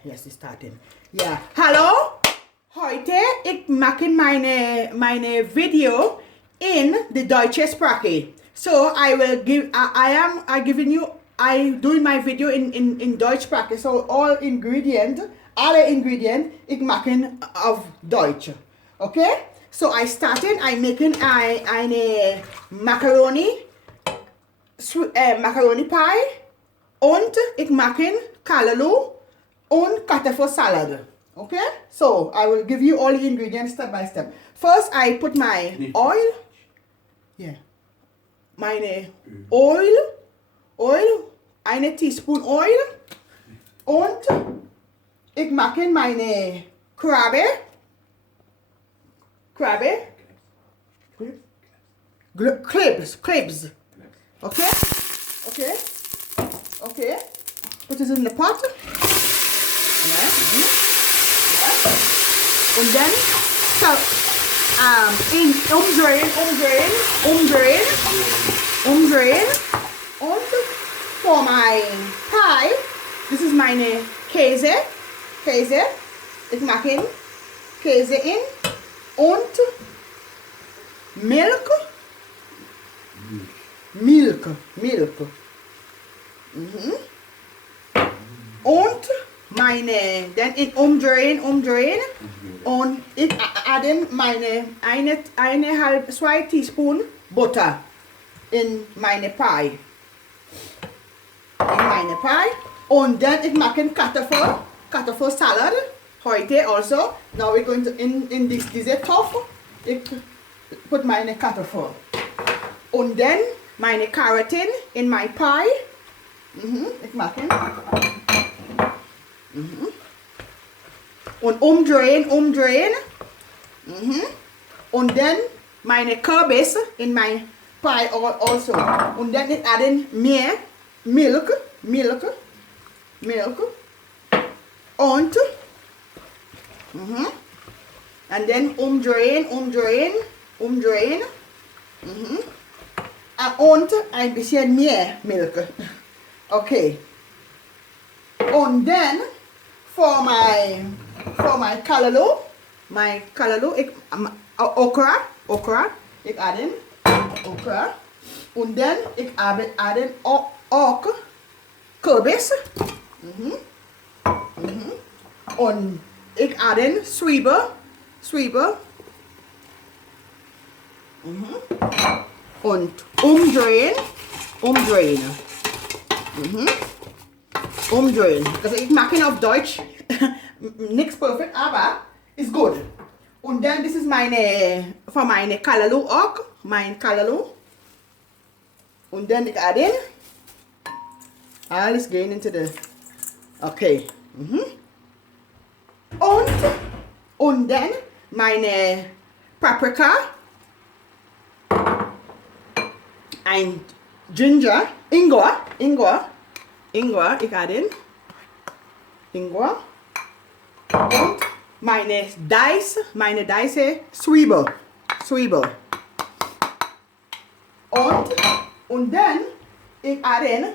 Yes, it's starting. Ja, hallo. Heute ich mache meine Video in the deutsche Sprache. So I will give I doing my video in Deutsch Sprache. So alle Ingredients ich mache auf Deutsch. Okay? So I started I making eine Macaroni Pie und ich mache Callaloo und Kartoffelsalad. Okay? So I will give you all the ingredients step by step. First I put my oil. Yeah. Meine Oil. Eine Teaspoon Oil. Und ich mache meine Krabbe. Crabs. Okay? Put it in the pot. Yeah. Und dann umdrehen. Und for my pie, this is meine Käse. Ich mache Käse in und Milk. Und meine, dann in umdrehen und ich adde meine eineinhalb, 2 Teaspoon Butter in meine Pie. Und dann ich mache Kartoffelsalad heute also. Now we're going to in diese Topf ich put meine Kartoffel. Und dann meine Karotten in my Pie. Ich mache. Und umdrehen. Und dann meine Kürbis in mein Pie also. Und dann ich adde mehr Milk. Und and then umdrehen. Und ein bisschen mehr Milk. Okay. Und dann for my callaloo, okra, ich adde okra. Und dann ich adde auch Kürbis. Und ich adde Zwiebel. Und umdrehen. Also ich mache auf Deutsch nichts perfekt, aber ist gut. Und dann das ist meine Callaloo auch, mein Callaloo. Und dann ich adde alles gehen into the okay. Und dann meine Paprika, ein Ginger, Ingwer, ich adde Ingwer und meine Dice Zwiebel. Und dann ich adde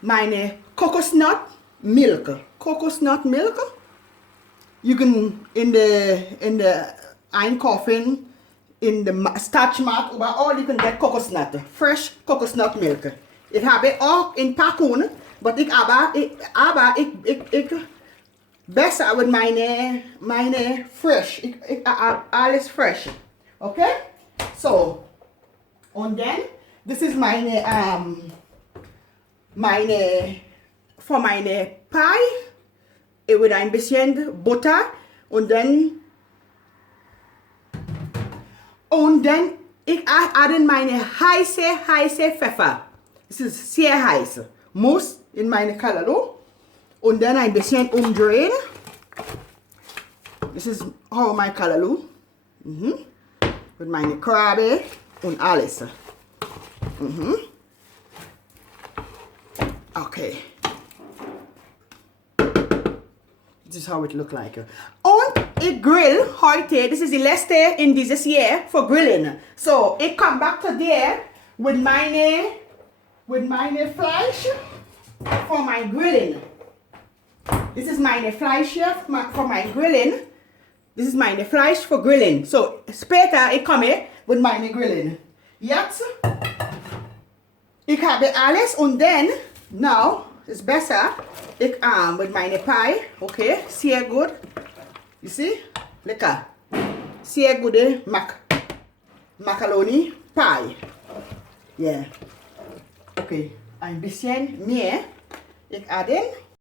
meine Coconut Milk. You can in the einkaufen in the Starch Mart overall you can get coconut, fresh coconut milk. Ich habe auch in Packungen, but ich besser mit meine fresh. Alles fresh. Okay? So und dann this is meine für meine Pie mit ein bisschen Butter und dann ich adde meine heiße Pfeffer. Es ist sehr heiß. Muss in meine Callaloo und dann ein bisschen umdrehen. This is how my Callaloo. Mit meine Krabbe und alles. Okay. This is how it look like. Und ich grill heute, this is the last day in dieses Jahr for grilling. So, ich come back to there with meine Fleisch for my grilling. This is mijn Fleischje voor mijn grilling. This is mijn Fleisch voor grilling. So, später ik kom with mijn grilling. Jetzt, ik heb alles und dann, now, is besser, ik with mijn pie, okay, sehr gut. You see? Lekker. Sehr gute macaroni pie. Yeah. Okay, ein bisschen mehr. Ich adden.